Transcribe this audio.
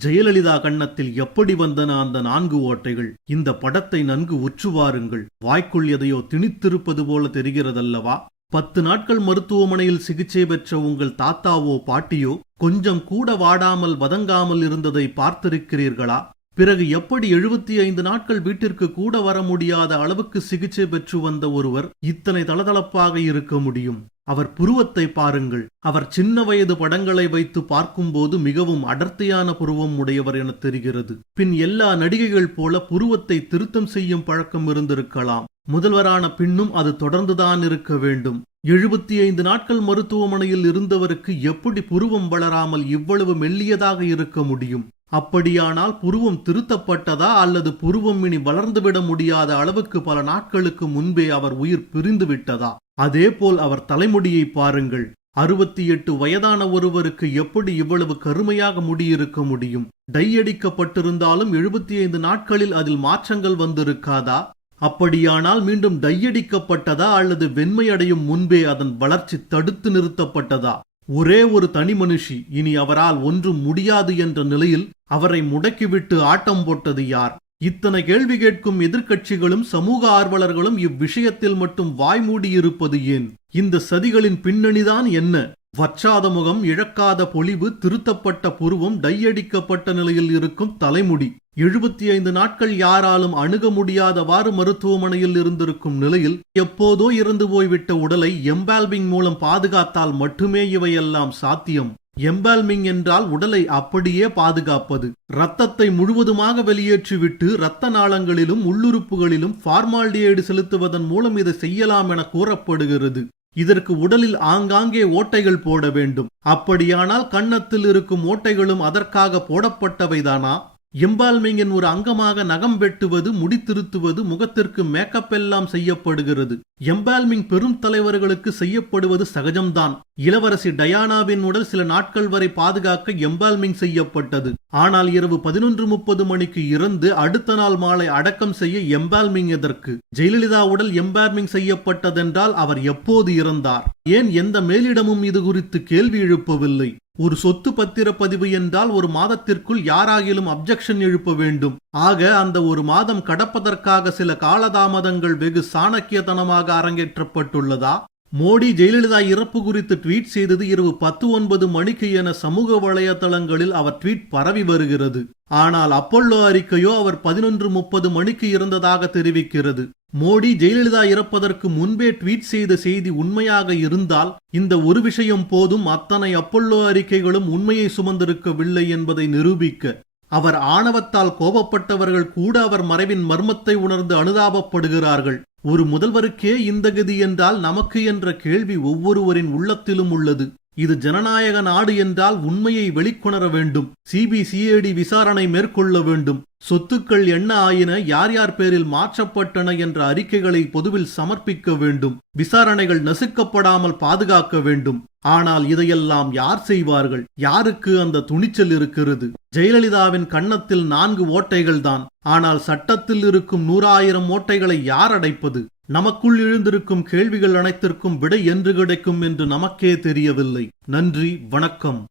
ஜெயலலிதா கண்ணத்தில் எப்படி வந்தன அந்த நான்கு ஓட்டைகள்? இந்த படத்தை நன்கு உற்றுவாருங்கள். வாய்க்குள் எதையோ திணித்திருப்பது போல தெரிகிறதல்லவா? பத்து நாட்கள் மருத்துவமனையில் சிகிச்சை பெற்ற உங்கள் தாத்தாவோ பாட்டியோ கொஞ்சம் கூட வாடாமல் வதங்காமல் இருந்ததை பார்த்திருக்கிறீர்களா? பிறகு எப்படி எழுபத்தி ஐந்து நாட்கள் வீட்டிற்கு கூட வர முடியாத அளவுக்கு சிகிச்சை பெற்று வந்த ஒருவர் இத்தனை தளதளப்பாக இருக்க முடியும்? அவர் புருவத்தை பாருங்கள். அவர் சின்ன வயது படங்களை வைத்து பார்க்கும்போது மிகவும் அடர்த்தியான புருவம் உடையவர் என தெரிகிறது. பின் எல்லா நடிகைகள் போல புருவத்தை திருத்தம் செய்யும் பழக்கம் இருந்திருக்கலாம். முதல்வரான பின்னும் அது தொடர்ந்துதான் இருக்க வேண்டும். எழுபத்தி ஐந்து நாட்கள் மருத்துவமனையில் இருந்தவருக்கு எப்படி புருவம் வளராமல் இவ்வளவு மெல்லியதாக இருக்க முடியும்? அப்படியானால் புருவம் திருத்தப்பட்டதா அல்லது புருவம் இனி வளர்ந்துவிட முடியாத அளவுக்கு பல நாட்களுக்கு முன்பே அவர் உயிர் பிரிந்து விட்டதா அதேபோல் அவர் தலைமுடியை பாருங்கள். அறுபத்தி எட்டு வயதான ஒருவருக்கு எப்படி இவ்வளவு கருமையாக முடியிருக்க முடியும்? டை அடிக்கப்பட்டிருந்தாலும் எழுபத்தி ஐந்து நாட்களில் அதில் மாற்றங்கள் வந்திருக்காதா? அப்படியானால் மீண்டும் டையடிக்கப்பட்டதா அல்லது வெண்மையடையும் முன்பே அதன் வளர்ச்சி தடுத்து நிறுத்தப்பட்டதா? ஒரே ஒரு தனி மனுஷி இனி அவரால் ஒன்றும் முடியாது என்ற நிலையில் அவரை முடக்கிவிட்டு ஆட்டம் போட்டது யார்? இத்தனை கேள்வி கேட்கும் எதிர்க்கட்சிகளும் சமூக ஆர்வலர்களும் இவ்விஷயத்தில் மட்டும் வாய்மூடியிருப்பது ஏன்? இந்த சதிகளின் பின்னணிதான் என்ன? வற்றாத முகம் இழக்காத பொலிவு திருத்தப்பட்ட புருவம் டையடிக்கப்பட்ட நிலையில் இருக்கும் தலைமுடி. எழுபத்தி ஐந்து நாட்கள் யாராலும் அணுக முடியாதவாறு மருத்துவமனையில் இருந்திருக்கும் நிலையில் எப்போதோ இறந்து போய்விட்ட உடலை எம்பால்பிங் மூலம் பாதுகாத்தால் மட்டுமே இவையெல்லாம் சாத்தியம். எம்பால்மிங் என்றால் உடலை அப்படியே பாதுகாப்பது. இரத்தத்தை முழுவதுமாக வெளியேற்றிவிட்டு இரத்த நாளங்களிலும் உள்ளுறுப்புகளிலும் ஃபார்மால்டிஹைடு செலுத்துவதன் மூலம் இதை செய்யலாம் என கூறப்படுகிறது. இதற்கு உடலில் ஆங்காங்கே ஓட்டைகள் போட வேண்டும். அப்படியானால் கன்னத்தில் இருக்கும் ஓட்டைகளும் அதற்காக போடப்பட்டவைதானா? எம்பால்மிங்கின் ஒரு அங்கமாக நகம் வெட்டுவது முடித்திருத்துவது முகத்திற்கு மேக்கப் எல்லாம் செய்யப்படுகிறது. எம்பால்மிங் பெரும் தலைவர்களுக்கு செய்யப்படுவது சகஜம்தான். இளவரசி டயானாவின் உடல் சில நாட்கள் வரை பாதுகாக்க எம்பால்மிங் செய்யப்பட்டது. ஆனால் இரவு பதினொன்று முப்பது மணிக்கு இறந்து அடுத்த நாள் மாலை அடக்கம் செய்ய எம்பால்மிங் எதற்கு? ஜெயலலிதா உடல் எம்பால்மிங் செய்யப்பட்டதென்றால் அவர் எப்போது இறந்தார்? ஏன் எந்த மேலிடமும் இது குறித்து கேள்வி எழுப்பவில்லை? ஒரு சொத்து பத்திரப்பதிவு என்றால் ஒரு மாதத்திற்குள் யாராகிலும் அப்ஜெக்ஷன் எழுப்ப வேண்டும். ஆக அந்த ஒரு மாதம் கடப்பதற்காக சில காலதாமதங்கள் வெகு சாணக்கியத்தனமாக அரங்கேற்றப்பட்டுள்ளதா? மோடி ஜெயலலிதா இறப்பு குறித்து ட்வீட் செய்தது இரவு பத்து ஒன்பது மணிக்கு என சமூக வலைதளங்களில் அவர் ட்வீட் பரவி வருகிறது. ஆனால் அப்பல்லோ அறிக்கையோ அவர் பதினொன்று முப்பது மணிக்கு இறந்ததாக தெரிவிக்கிறது. மோடி ஜெயலலிதா இறப்பதற்கு முன்பே ட்வீட் செய்த செய்தி உண்மையாக இருந்தால் இந்த ஒரு விஷயம் போதும் அத்தனை அப்பல்லோ அறிக்கைகளும் உண்மையை சுமந்திருக்கவில்லை என்பதை நிரூபிக்க. அவர் ஆணவத்தால் கோபப்பட்டவர்கள் கூட அவர் மறைவின் மர்மத்தை உணர்ந்து அனுதாபப்படுகிறார்கள். ஒரு முதல்வருக்கே இந்த கதி என்றால் நமக்கு என்ற கேள்வி ஒவ்வொருவரின் உள்ளத்திலும் உள்ளது. இது ஜனநாயக நாடு என்றால் உண்மையை வெளிக்கொணர வேண்டும். சிபிசிஐடி விசாரணை மேற்கொள்ள வேண்டும். சொத்துக்கள் என்ன ஆயின யார் யார் பேரில் மாற்றப்பட்டன என்ற அறிக்கைகளை பொதுவில் சமர்ப்பிக்க வேண்டும். விசாரணைகள் நசுக்கப்படாமல் பாதுகாக்க வேண்டும். ஆனால் இதையெல்லாம் யார் செய்வார்கள்? யாருக்கு அந்த துணிச்சல் இருக்கிறது? ஜெயலலிதாவின் கன்னத்தில் நான்கு ஓட்டைகள் தான் ஆனால் சட்டத்தில் இருக்கும் நூறாயிரம் ஓட்டைகளை யார் அடைப்பது? நமக்குள் எழுந்திருக்கும் கேள்விகள் அனைத்திற்கும் விடை என்று கிடைக்கும் என்று நமக்கே தெரியவில்லை. நன்றி வணக்கம்.